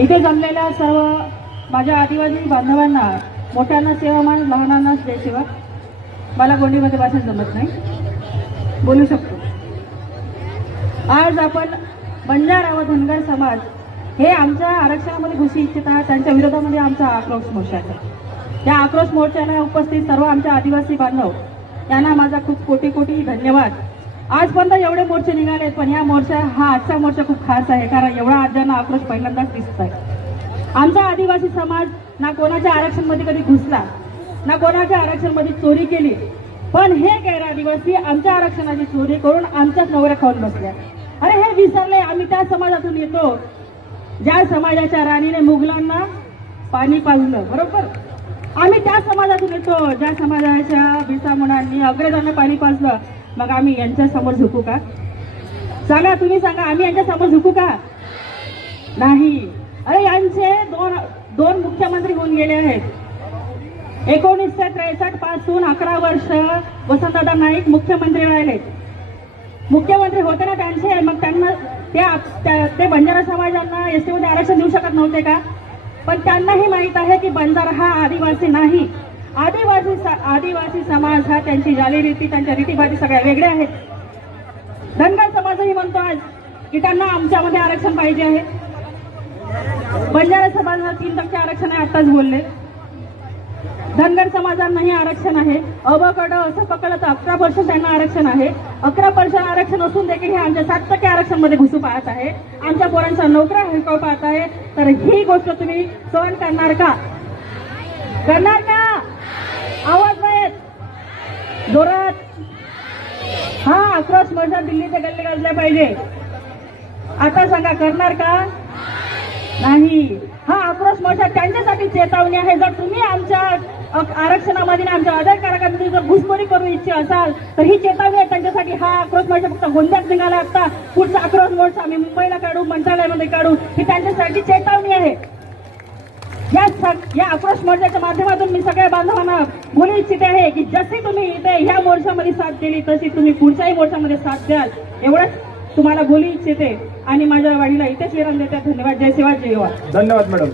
इथे जमलेल्या सर्व माझ्या आदिवासी बांधवांना मोठ्यांना सेवामान लहानांना जय सेवा. मला गोंडीमध्ये भाषा जमत नाही. बोलू शकतो. आज आपण बंजारा व धनगर समाज हे आमच्या आरक्षणामध्ये घुसू इच्छित आहात. त्यांच्या विरोधामध्ये आमचा आक्रोश मोर्चा आहे या आक्रोश मोर्चाला उपस्थित सर्व आमच्या आदिवासी बांधव यांना माझा खूप कोटी कोटी धन्यवाद. आजपर्यंत एवढे मोर्चे निघाले पण या मोर्चा हा आजचा मोर्चा खूप खास आहे कारण एवढा आजांना आक्रोश पहिल्यांदाच दिसत आहे. आमचा आदिवासी समाज ना कोणाच्या आरक्षणमध्ये कधी घुसला ना कोणाच्या आरक्षणमध्ये चोरी केली पण हे गैर आदिवासी आमच्या आरक्षणाची चोरी करून आमच्याच नवऱ्या खाऊन बसल्या. अरे हे विसरले आम्ही त्या समाजातून येतो. ज्या समाजाच्या राणीने मुघलांना पाणी पाजलं बरोबर? आम्ही त्या समाजातून येतो. ज्या समाजाच्या बिरसा मुलांनी अग्रजांना पाणी पाजलं मग आम्ही यांच्या समोर झुकू का? सांगा तुम्ही सांगा आम्ही यांच्या समोर झुकू का? नाही. अरे यांचे दोन दोन मुख्यमंत्री होऊन गेले आहेत. एकोणीसशे त्रेसष्टपासून अकरा वर्ष वसंतदादा नाईक मुख्यमंत्री राहिले. मुख्यमंत्री होते ना त्यांचे मग त्यांना ते आप- त्या- ते बंजारा समाजांना एसमध्ये आरक्षण देऊ शकत नव्हते का? पण त्यांनाही माहीत आहे की बंजारा हा आदिवासी नाही. आदिवासी स- आदिवासी समाज हा त्यांची जालीरीती त्यांच्या रीतीभाती सगळ्या वेगळ्या आहेत. धनगर समाजही म्हणतो आज की त्यांना आमच्यामध्ये आरक्षण पाहिजे आहे. बंजारा समाजाला तीन टक्के आरक्षण आहे आताच बोलले. धनगर समाजांनाही आरक्षण आहे. अबकड असं पकडलं तर अकरा पर्सेंट त्यांना आरक्षण आहे. अकरा पर्सेंट आरक्षण असून देखील हे आमच्या सात टक्के आरक्षणमध्ये घुसू पाहत आहे. आमच्या पोरांचा नोकरा हिरकव पाहत आहे. तर ही गोष्ट तुम्ही सहन करणार का? करणार का? आवाज नाहीत जोरात. हा आक्रोश मोर्चा दिल्लीचे गल्ले गाजले पाहिजे. आता सांगा करणार का? नाही. हा आक्रोश मोर्चा त्यांच्यासाठी चेतावणी आहे. जर तुम्ही आमच्या आरक्षणामध्ये आमच्या आधार कार्डामध्ये जर घुसखोरी करू इच्छित असाल तर ही चेतावणी आहे त्यांच्यासाठी. हा आक्रोश मोर्चा फक्त गोंदियात निघाला असता पुढचा आक्रोश मोर्चा आम्ही मुंबईला काढू मंत्रालयामध्ये काढू. ही त्यांच्यासाठी चेतावणी आहे. या या आक्रोश मोर्चाच्या माध्यमातून मी सगळ्या बांधवांना बोलू इच्छिते आहे की जशी तुम्ही इथे ह्या मोर्चामध्ये साथ दिली तशी तुम्ही पुढच्याही मोर्चामध्ये साथ द्याल. एवढंच तुम्हाला बोलू इच्छिते. आणि माझ्या वाडीला इथेच विराम देतात धन्यवाद जय शिवा जय धन्यवाद मॅडम.